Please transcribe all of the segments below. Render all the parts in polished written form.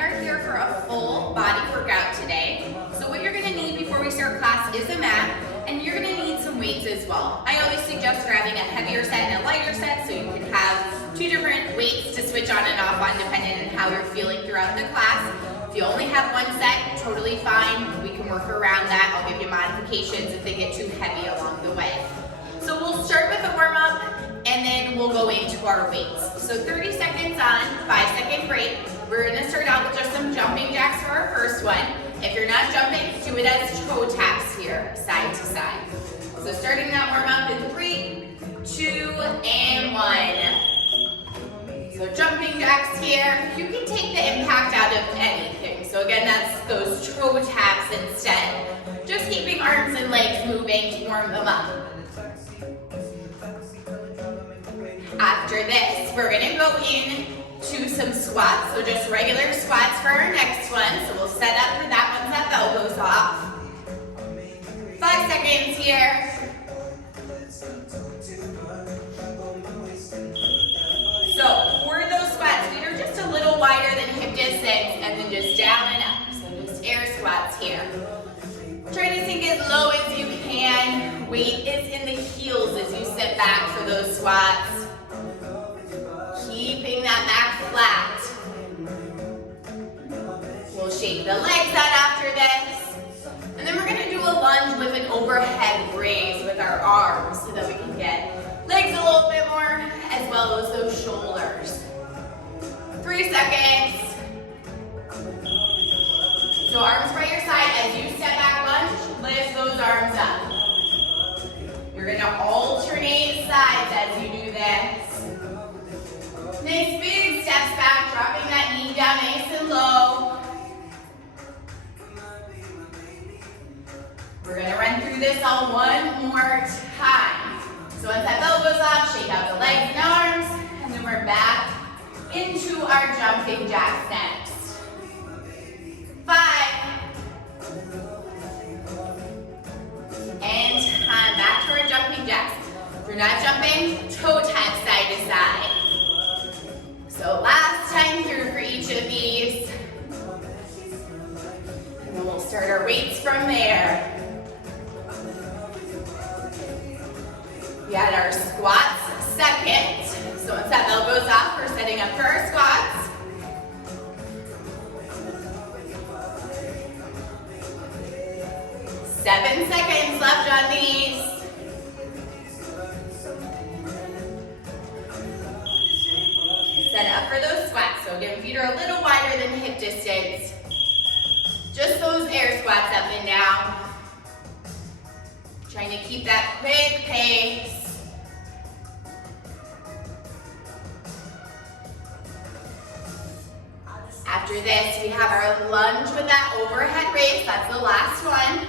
are here for a full body workout today. So what you're gonna need before we start class is a mat, and you're gonna need some weights as well. I always suggest grabbing a heavier set and a lighter set so you can have two different weights to switch on and off on depending on how you're feeling throughout the class. If you only have one set, totally fine. We can work around that. I'll give you modifications if they get too heavy along the way. So we'll start with a warm-up, and then we'll go into our weights. So 30 seconds on, 5-second break. We're gonna start out with just some jumping jacks for our first one. If you're not jumping, do it as toe taps here, side to side. So starting that warm-up in 3, 2, and 1. So jumping jacks here. You can take the impact out of anything. So again, that's those toe taps instead. Just keeping arms and legs moving to warm them up. After this, we're gonna go in to some squats. So just regular squats for our next one. So we'll set up for that once that bell goes off. 5 seconds here. So for those squats, feet are just a little wider than hip distance, and then just down and up. So just air squats here. Try to sink as low as you can. Weight is in the heels as you sit back for those squats. Keeping that back flat. We'll shake the legs out after this. And then we're gonna do a lunge with an overhead raise with our arms so that we can get legs a little bit more as well as those shoulders. 3 seconds. So arms by your side as you step back lunge, lift those arms up. You're gonna alternate sides as you do this. Nice big steps back, dropping that knee down nice and low. We're gonna run through this all one more time. So once that bell goes off, shake out the legs and arms, and then we're back into our jumping jacks next. 5. And time, back to our jumping jacks. If you're not jumping, toe tap side to side. So last time here for each of these. And then we'll start our weights from there. We had our squats second. So once that bell goes off, we're setting up for our squats. Seven seconds left on these. Set up for those squats. So again, feet are a little wider than hip distance. Just those air squats up and down. Trying to keep that quick pace. After this, we have our lunge with that overhead raise. That's the last one.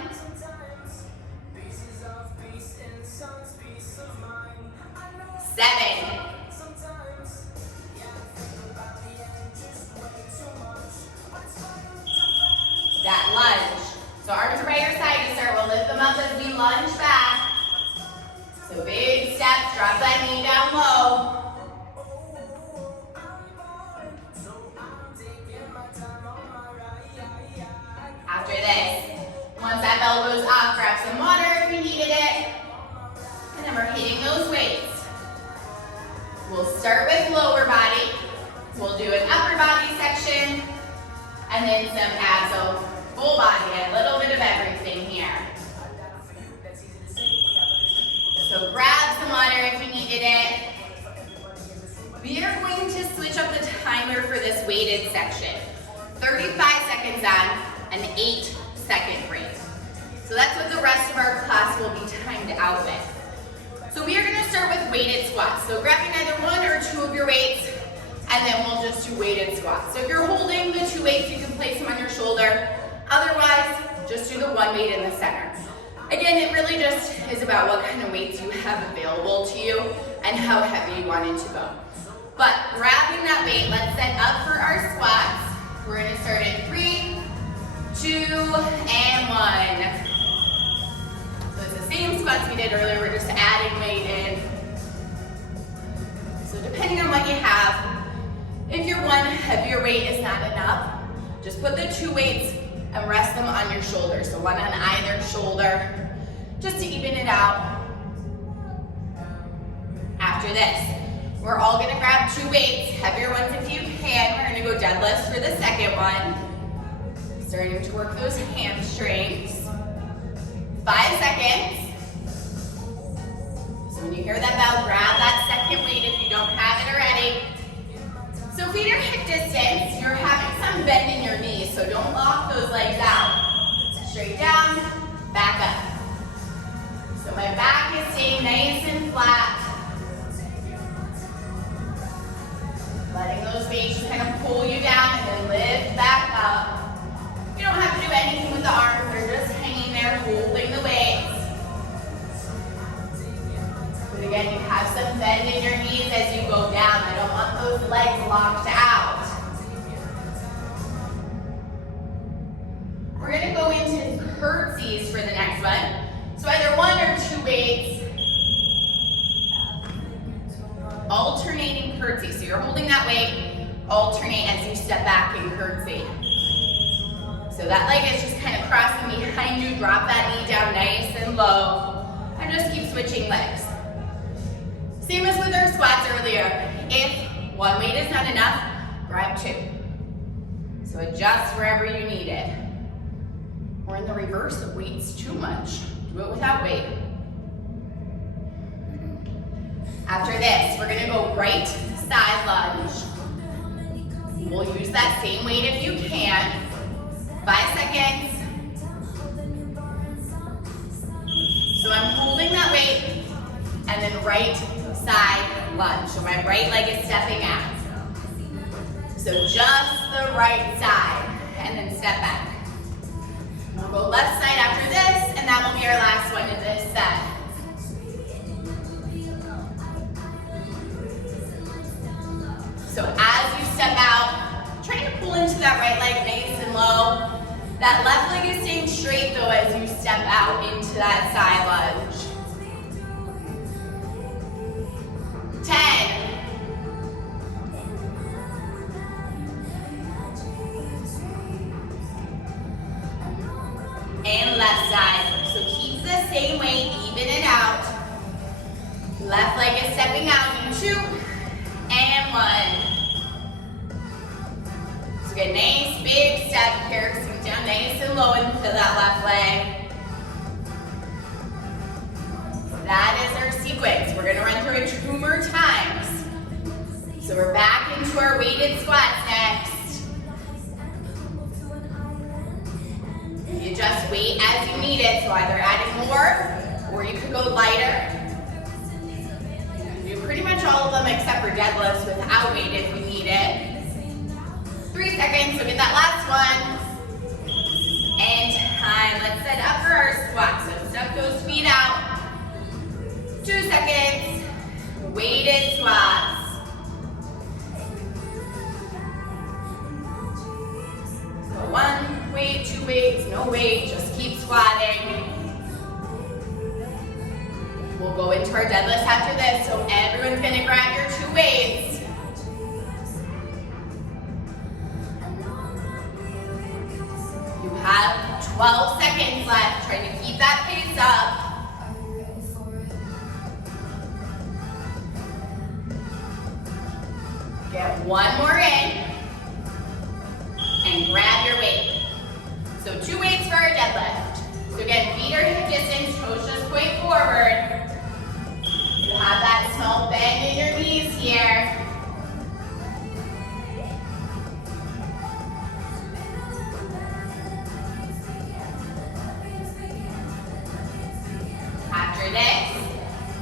7. That lunge. So arms are by your side to start. We'll lift them up as we lunge back. So big steps, drop that knee down low. After this, once that bell goes off, grab some water if you needed it. And then we're hitting those weights. We'll start with lower body. We'll do an upper body section. And then some abs, so full body, a little bit of everything here. So grab some water if you needed it. We are going to switch up the timer for this weighted section. 35 seconds on, an 8-second break. So that's what the rest of our class will be timed out with. So we are gonna start with weighted squats. So grabbing either one or two of your weights, and then we'll just do weighted squats. So if you're holding the 2 weights, you can place them on your shoulder. Otherwise, just do the 1 weight in the center. Again, it really just is about what kind of weights you have available to you and how heavy you want it to go. But grabbing that weight, let's set up for our squats. We're gonna start in 3, 2, and 1. So it's the same squats we did earlier, we're just adding weight in. So depending on what you have, if your one heavier weight is not enough, Just put the 2 weights and rest them on your shoulders. So one on either shoulder, just to even it out. After this, we're all gonna grab 2 weights, heavier ones if you can. We're gonna go deadlifts for the second one. Starting to work those hamstrings. 5 seconds. So when you hear that bell, grab that second weight if you don't have it already. So feet are hip distance. You're having some bend in your knees, so don't lock those legs out. Straight down, back up. So my back is staying nice and flat. Letting those weights just kind of pull you down and then lift back up. You don't have to do anything with the arms. They're just hanging there, holding the weights. But again, you have some bend in your knees as you go down. I don't want those legs locked out. We're gonna go into curtsies for the next one. So either 1 or 2 weights. Alternating curtsy. So you're holding that weight, alternate as you step back in curtsy. So that leg is just kind of crossing behind you. Drop that knee down nice and low. And just keep switching legs. Same as with our squats earlier. If 1 weight is not enough, grab 2. So adjust wherever you need it. Or in the reverse, if weight's too much, do it without weight. After this, we're gonna go right side lunge. We'll use that same weight if you can. 5 seconds. So I'm holding that weight and then right side lunge. So my right leg is stepping out. So just the right side and then step back. We'll go left side after this, and that will be our last one in this set. So as you step out, trying to pull into that right leg nice and low. That left leg is staying straight though as you step out into that side lunge. 10. And left side. So keep the same weight, even it out. Left leg is stepping out in 2 and 1. So get a nice big step here. Sink down nice and low into that left leg. That is our sequence. We're gonna run through it 2 more times. So we're back into our weighted squats next. You just weight as you need it, so either adding more or you could go lighter. You can do pretty much all of them except for deadlifts without weight if you need it. 3 seconds, so get that last one. And time. Let's set up for our squat. So step those feet out. 2 seconds. Weighted squats. So 1 weight, 2 weights, no weight, just keep squatting. We'll go into our deadlifts after this, so everyone's gonna grab your 2 weights. You have 12 seconds left, trying to keep that pace up. Get 1 more in. And grab your weight. So 2 weights for our deadlift. So again, feet are hip distance, toes just point forward. You have that small bend in your knees here. After this,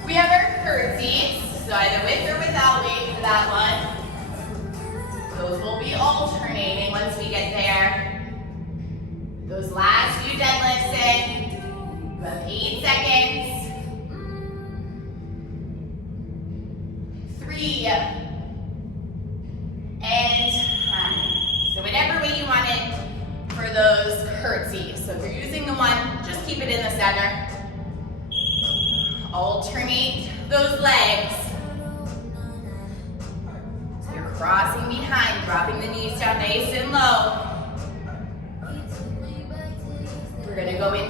we have our curtsies. So either with or without weight for that one. Those will be alternating once we get there. Those last few deadlifts in. You have 8 seconds. 3. And time. So whatever way you want it for those curtsies. So if you're using the one, just keep it in the center. Alternate those legs. Crossing behind, dropping the knees down nice and low.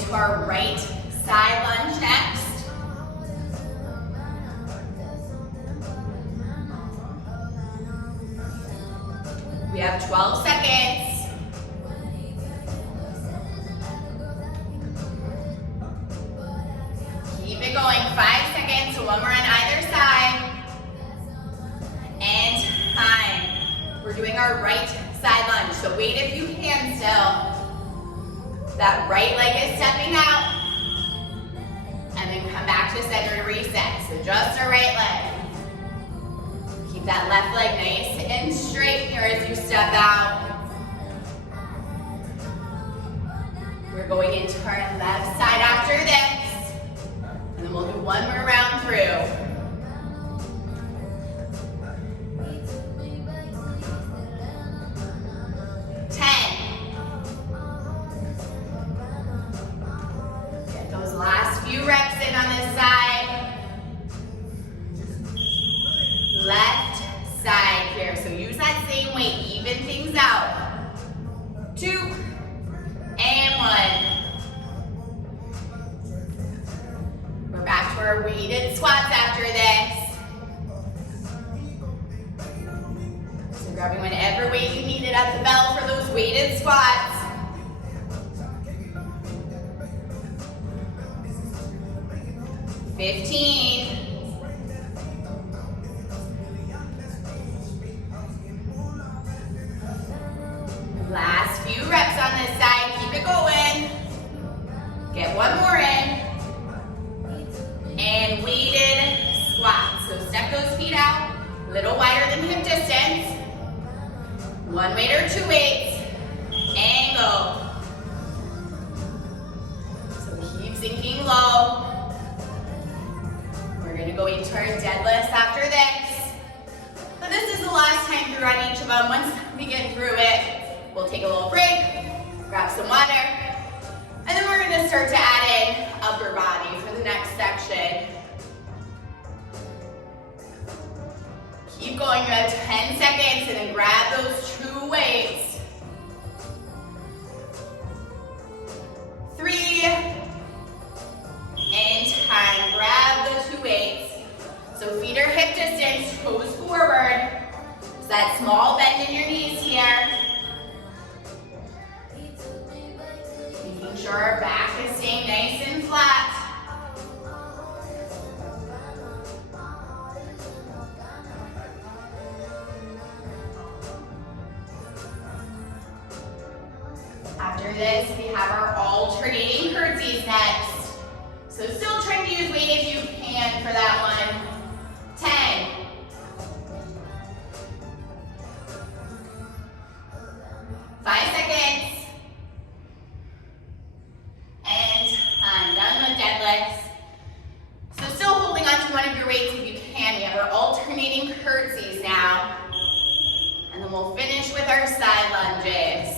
into our right side lunge next. We have 12 seconds. Keep it going, 5 seconds, so one more on either side. And time. We're doing our right side lunge, so wait if you can still. That right leg is stepping out. And then come back to center to reset. So just our right leg. Keep that left leg nice and straight here as you step out. We're going into our left side after this. And then we'll do one more round through. 10. Get those last few reps in on this side. Left side here. So use that same weight, even things out. 2 and 1. We're back to our weighted squats after this. So grabbing whatever weight you needed at the bell for those weighted squats. 15. Last few reps on this side, keep it going. Get one more in. And weighted squats. So step those feet out, a little wider than hip distance. One weight or two weights, and go. So keep sinking low. We're gonna go into our deadlifts after this. But this is the last time through on each of them. Once we get through it, we'll take a little break, grab some water, and then we're gonna start to add in upper body for the next section. Keep going, you have 10 seconds, and then grab those two weights. 3, and time. Grab the two weights. So feet are hip distance, toes forward. So that small bend in your knees here. Making sure our back is staying nice and flat. After this, we have our alternating curtsies next. So still trying to use weight if you can for that one. 10. 5 seconds. And I'm done with deadlifts. So still holding on to one of your weights if you can. We have our alternating curtsies now. And then we'll finish with our side lunges.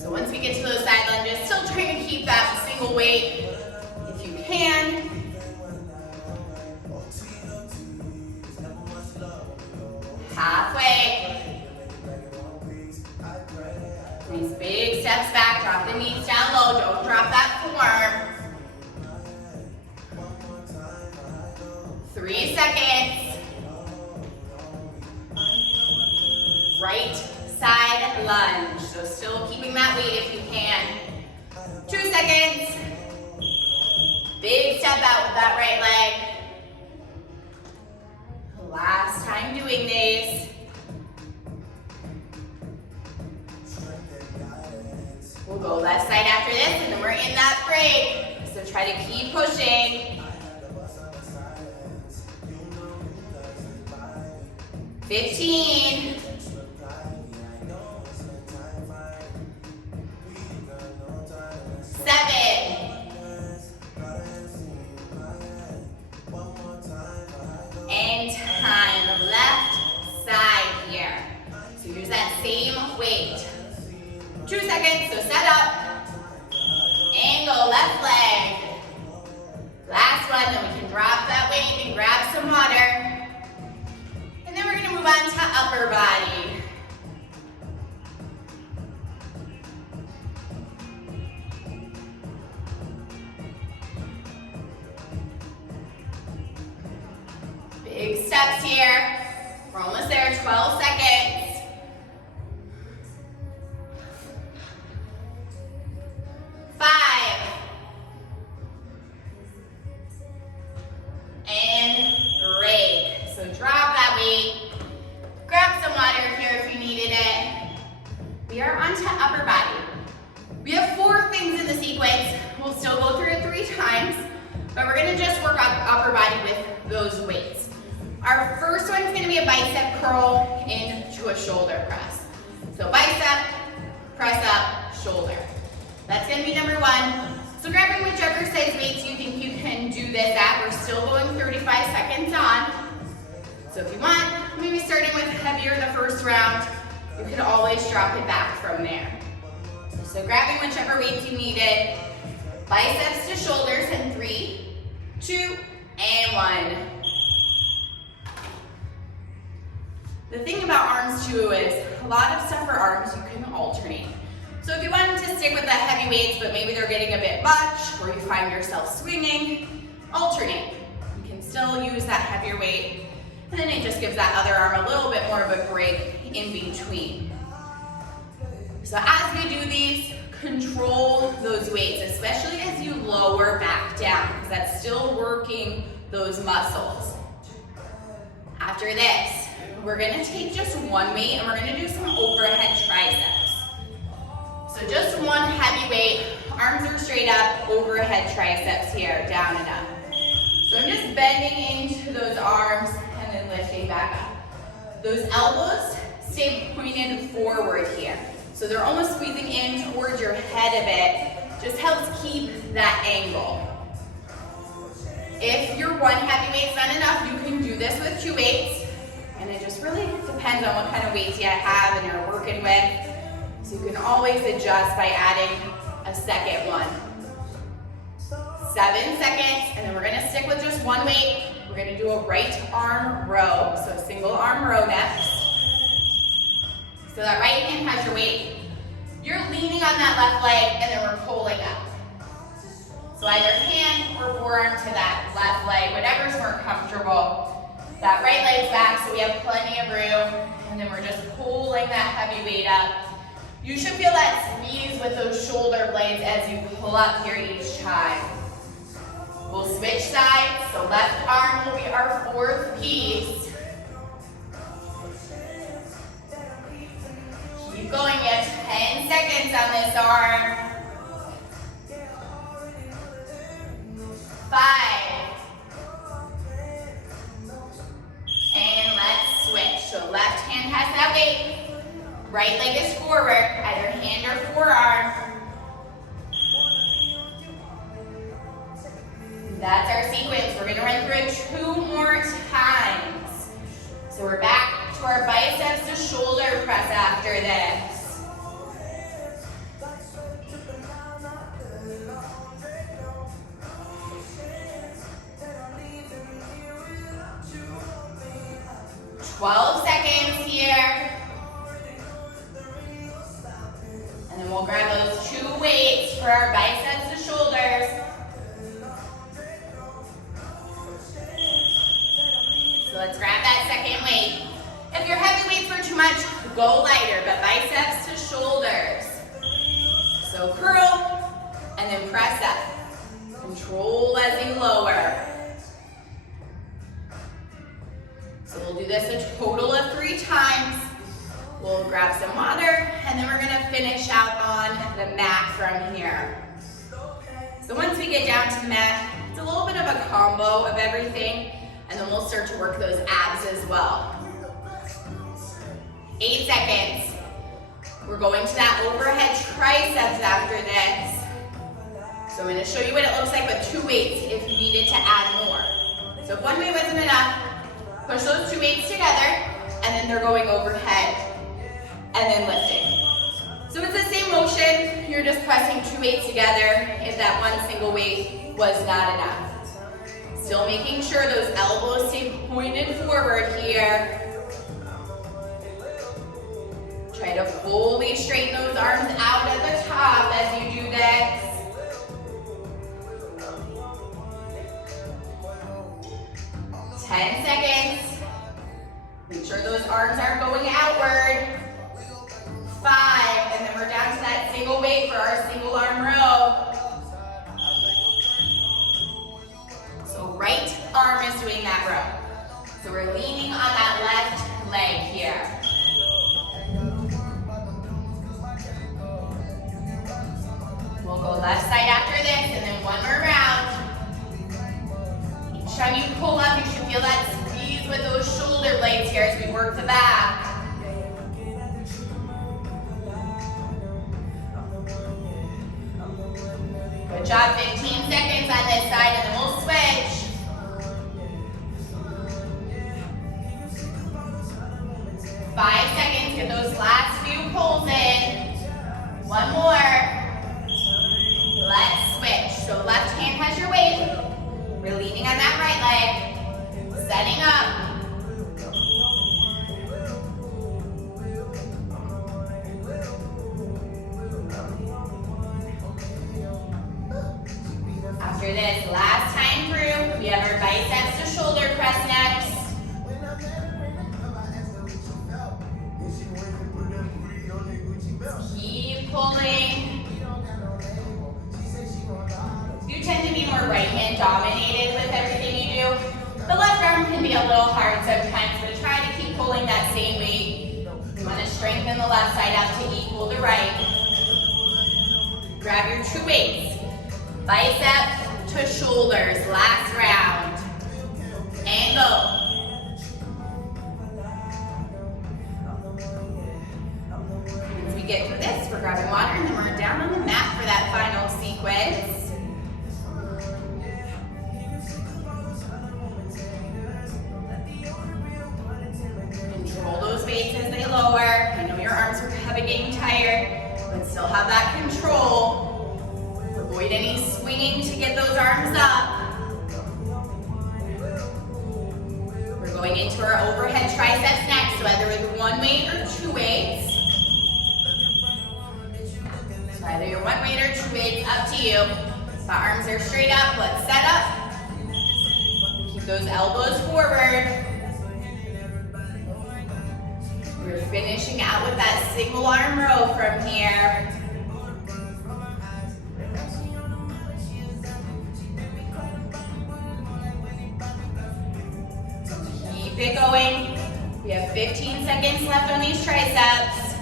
So once we get to those side lunges, still trying to keep that single weight if you can. Halfway. Nice big steps back, drop the knees down low, don't drop that form. 3 seconds. Right side lunge. So still keeping that weight if you can. 2 seconds. Big step out with that right leg. Last time doing these. We'll go left side after this, and then we're in that break. So try to keep pushing. 15. 7. 'And time. Left side here. So use that same weight. 2 seconds, so set up. And go left leg. Last one, then we can drop that weight and grab some water. And then we're gonna move on to upper body. Big steps here. We're almost there, 12 seconds. 5. And break. So drop that weight. Grab some water here if you needed it. We are on to upper body. We have 4 things in the sequence. We'll still go through it 3 times, but we're gonna just work on upper body with those weights. Our first one's gonna be a bicep curl into a shoulder press. So bicep, press up, shoulder. That's gonna be number 1. So grabbing whichever size weights you think you can do this at. We're still going 35 seconds on. So if you want, maybe starting with heavier the first round, you can always drop it back from there. So grabbing whichever weights you needed. Biceps to shoulders in 3, 2, and 1. The thing about arms too is a lot of stuff for arms you can alternate. So if you wanted to stick with the heavy weights, but maybe they're getting a bit much, or you find yourself swinging, alternate. You can still use that heavier weight, and then it just gives that other arm a little bit more of a break in between. So as we do these, control those weights, especially as you lower back down, because that's still working those muscles. After this, we're gonna take just one weight and we're gonna do some overhead triceps. So just one heavy weight, arms are straight up, overhead triceps here, down and up. So I'm just bending into those arms and then lifting back up. Those elbows stay pointed forward here. So they're almost squeezing in towards your head a bit, just helps keep that angle. If your one heavy weight's not enough, you can do this with 2 weights, and it just really depends on what kind of weights you have and you're working with. So you can always adjust by adding a second one. 7 seconds, and then we're gonna stick with just one weight. We're gonna do a right arm row, so a single arm row next. So that right hand has your weight. You're leaning on that left leg, and then we're pulling up. So either hand or forearm to that left leg, whatever's more comfortable. That right leg's back, so we have plenty of room, and then we're just pulling that heavy weight up. You should feel that squeeze with those shoulder blades as you pull up here each time. We'll switch sides, so left arm will be our 4th piece. Keep going, we have 10 seconds on this arm. 5. And let's switch. So left hand has that weight. Right leg is forward, either hand or forearm. That's our sequence. We're gonna run through it 2 more times. So we're back to our biceps to shoulder press after this. "12 seconds here. And then we'll grab those 2 weights for our biceps to shoulders. So let's grab that second weight. If your heavy weights were too much, go lighter, but biceps to shoulders. So curl, and then press up. Control as you lower. So we'll do this a total of 3 times. We'll grab some water, and then we're gonna finish out on the mat from here. So once we get down to the mat, it's a little bit of a combo of everything, and then we'll start to work those abs as well. 8 seconds. We're going to that overhead triceps after this. So I'm gonna show you what it looks like with 2 weights if you needed to add more. So if one weight wasn't enough, push those 2 weights together, and then they're going overhead, and then lifting. So it's the same motion, you're just pressing 2 weights together if that one single weight was not enough. Still making sure those elbows stay pointed forward here. Try to fully straighten those arms out at the top as you do this. "10 seconds. Make sure those arms aren't going outward. 5, and then we're down to that single weight for our single arm row. So right arm is doing that row. So we're leaning on that left leg here. We'll go left side after this, and then one more round. Each time you pull up, you should feel that squeeze with those shoulder blades here as we work the back. Good job, 15 seconds on this side, and then we'll switch. Five seconds, get those last few pulls in. One more. Let's switch. So left hand has your weight. We're leaning on that right leg. Setting up. After this, last time through, we have our biceps to shoulder press next. Keep pulling. You tend to be more right hand dominated with everything you do. The left arm can be a little hard sometimes, but try to keep pulling that same weight. You want to strengthen the left side up to equal the right. Grab your two weights. Bicep to shoulders, last round. And go. Once we get through this, we're grabbing water and then we're down on the mat for that final sequence. Control those weights as they lower. I know your arms are probably getting tired, but still have that control. Avoid any swinging to get those arms up. We're going into our overhead triceps next, so either with one weight or two weights. So either your one weight or two weights, up to you. The arms are straight up, let's set up. Keep those elbows forward. We're finishing out with that single arm row from here. Keep it going. We have 15 seconds left on these triceps.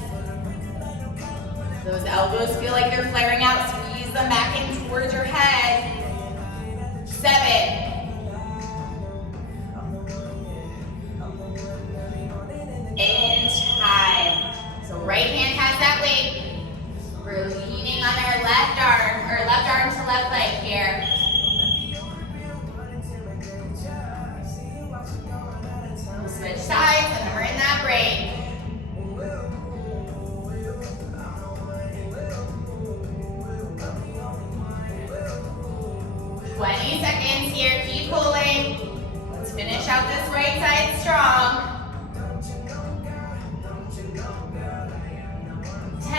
Those elbows feel like they're flaring out. Squeeze them back in towards your head. 7. And time. So right hand has that weight. We're leaning on our left arm to left leg here. We'll switch sides and then we're in that break. Seconds here, keep pulling. Let's finish out this right side strong. 10.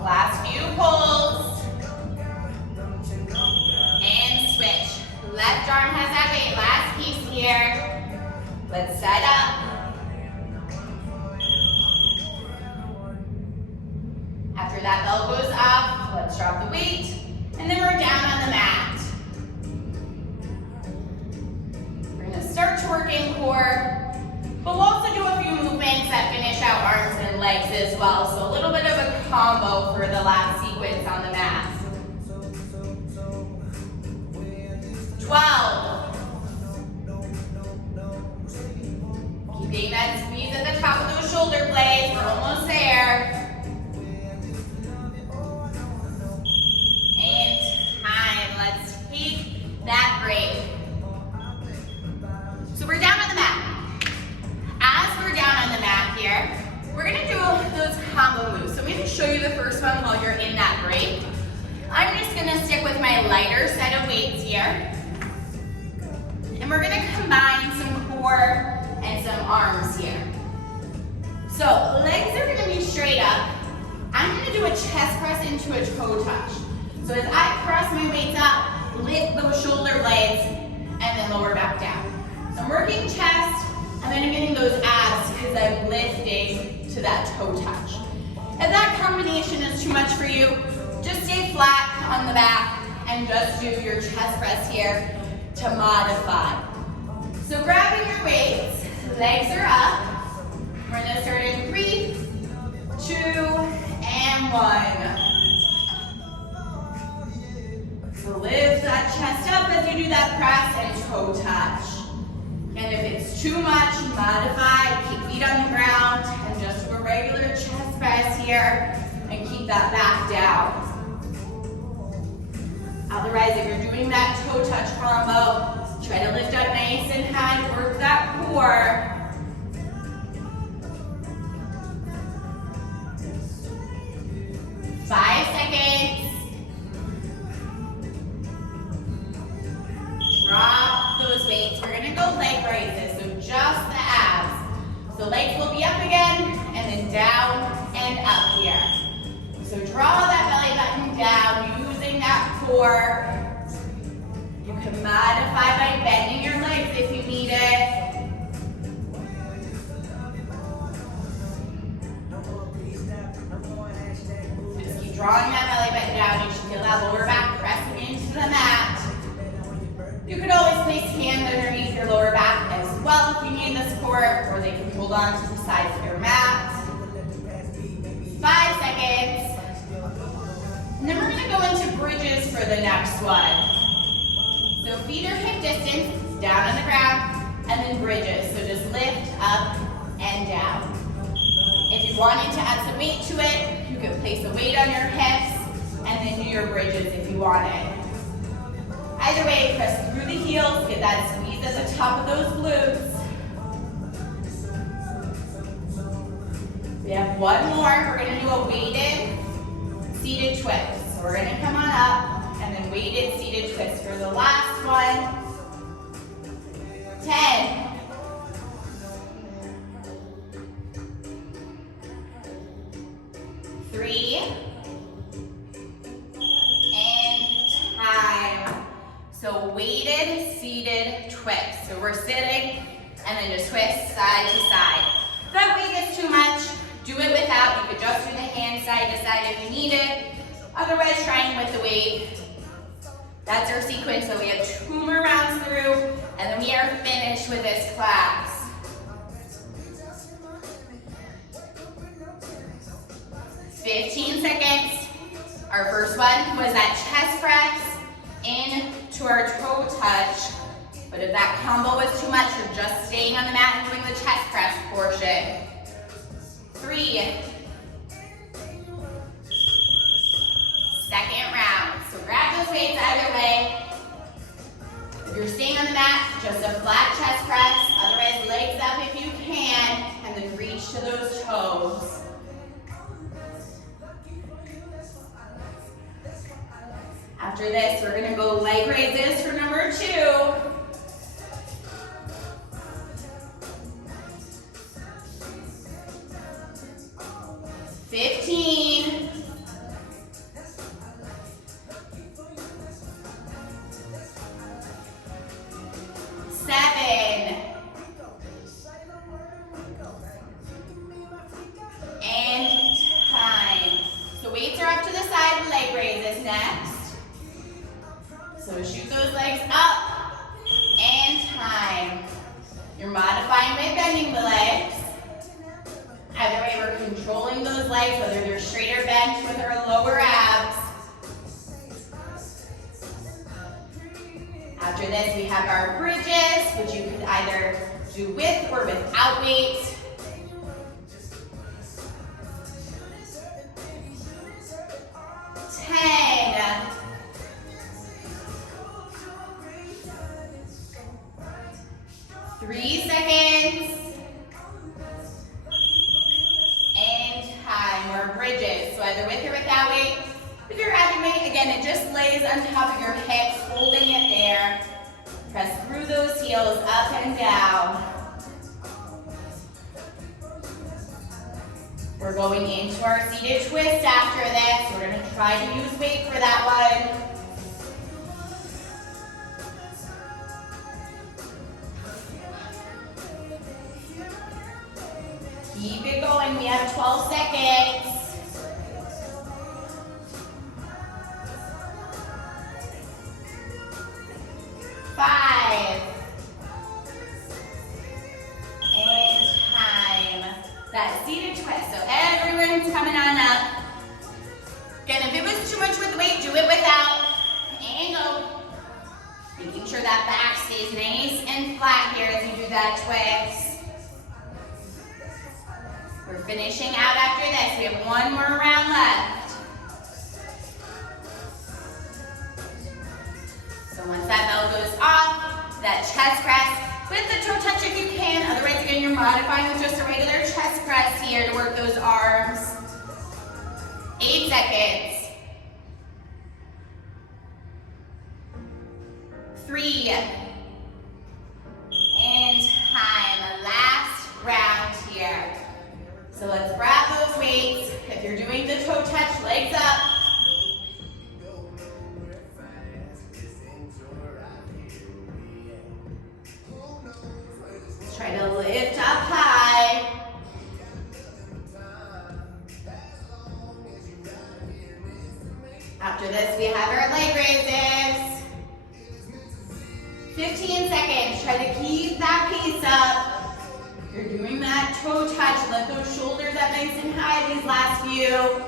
Last few pulls. And switch. Left arm has that weight. Last piece here. Let's set up. After that bell goes up, let's drop the weight, and then we're down on the mat. We're gonna start to work in core, but we'll also do a few movements that finish out arms and legs as well. So a little bit of a combo for the last sequence on the mat. 12. Keeping that squeeze at the top of those shoulder blades, we're almost there. That break. So we're down on the mat. As we're down on the mat here, we're gonna do those combo moves. So I'm gonna show you the first one while you're in that break. I'm just gonna stick with my lighter set of weights here. And we're gonna combine some core and some arms here. So legs are gonna be straight up. I'm gonna do a chest press into a toe touch. So as I press my weights up, lift hit those shoulder blades, and then lower back down. So I'm working chest, and then I'm getting those abs because I'm lifting to that toe touch. If that combination is too much for you, just stay flat on the back and just do your chest press here to modify. So grabbing your weights, legs are up. We're gonna start in 3, 2, and 1. So lift that chest up as you do that press and toe touch. And if it's too much, modify, keep feet on the ground, and just do a regular chest press here, and keep that back down. Otherwise, if you're doing that toe touch combo, try to lift up nice and high, work that core. Five seconds. Drop those weights. We're gonna go leg raises, so just the abs. So legs will be up again, and then down and up here. So draw that belly button down, using that core. You can modify by bending your legs if you need it. Just keep drawing that belly button down. You should feel that lower back pressing into the mat. You could always place hands underneath your lower back as well if you need the support, or they can hold on to the sides of your mat. 5 seconds. And then we're going to go into bridges for the next one. So feet are hip distance, down on the ground, and then bridges. So just lift up and down. If you wanted to add some weight to it, you could place a weight on your hips and then do your bridges if you wanted. Either way, press through the heels, get that squeeze at the top of those glutes. We have one more. We're going to do a weighted seated twist. So we're going to come on up and then weighted seated twist for the last one. 10. 3. And time. So weighted seated twist. So we're sitting and then just twist side to side. If that weight gets too much, do it without. You could just do the hand side to side if you need it. Otherwise, trying with the weight. That's our sequence. So we have 2 more rounds through, and then we are finished with this class. "15 seconds. Our first one was that chest press into our toe touch. But if that combo was too much, you're just staying on the mat and doing the chest press portion. 3. Second round. So grab those weights either way. If you're staying on the mat, just a flat chest press. Otherwise, legs up if you can, and then reach to those toes. After this, we're gonna go leg raises for number 2. 15. 7. And time. So weights are up to the side, leg raises next. So shoot those legs up and time. You're modifying by bending the legs. Either way, we're controlling those legs, whether they're straight or bent with our lower abs. After this, we have our bridges, which you could either do with or without weight. 10. 3 seconds. And time, or bridges. So either with or without weight. If you're adding weight, again, it just lays on top of your hips, holding it there. Press through those heels, up and down. We're going into our seated twist after this. We're going to try to use weight for that one. 12 seconds. 5. And time. That seated twist. So everyone's coming on up. Again, if it was too much with the weight, do it without. And go. Making sure that back stays nice and flat here as you do that twist. We're finishing out after this. We have one more round left. So once that bell goes off, that chest press with the toe touch if you can. Otherwise, again, you're modifying with just a regular chest press here to work those arms. 8 seconds. 3. And time. Last round here. So let's grab those weights. If you're doing the toe touch, legs up. Try to lift up high. After this, we have our leg raises. 15 seconds. Try to keep that pace up. You're doing that toe touch. Let those shoulders up nice and high these last few.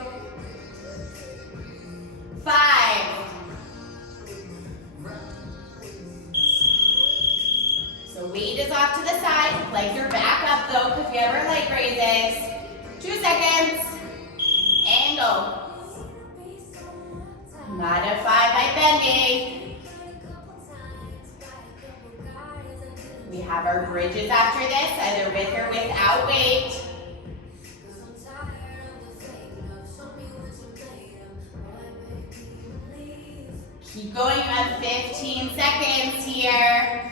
5. So weight is off to the side. Legs are back up though because we have our leg raises. 2 seconds. And go. Modify by bending. We have our bridges after this, either with or without weight. Keep going about 15 seconds here.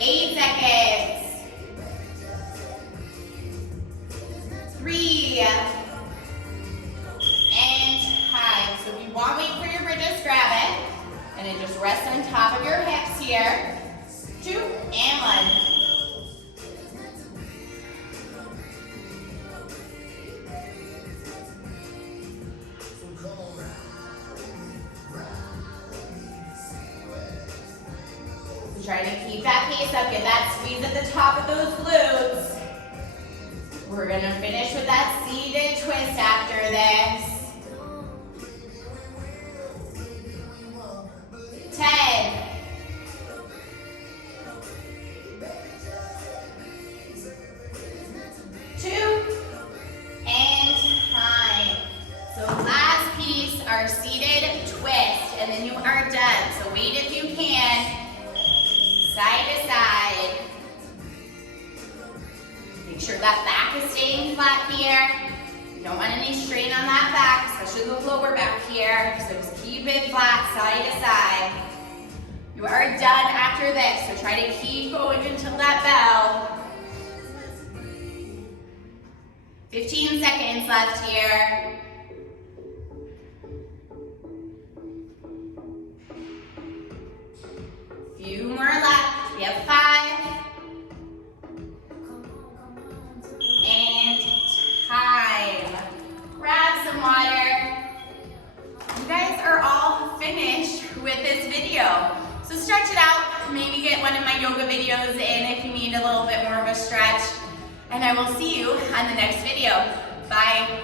8 seconds. 3. And time. So if you want weight for your bridges, grab it. And then just rest on top of your hips here. 2 and 1. So trying to keep that pace up, get that squeeze at the top of those glutes. We're gonna finish with that seated twist after this. 10. 2. And time. So last piece, our seated twist, and then you are done. So wait if you can. Side to side. Make sure that back is staying flat here. You don't want any strain on that back, especially the lower back here. So just keep it flat, side to side. You are done after this, so try to keep going until that bell. 15 seconds left here. Few more left. We have 5. And time. Grab some water. You guys are all finished with this video. So stretch it out. Maybe get one of my yoga videos in if you need a little bit more of a stretch. And I will see you on the next video. Bye.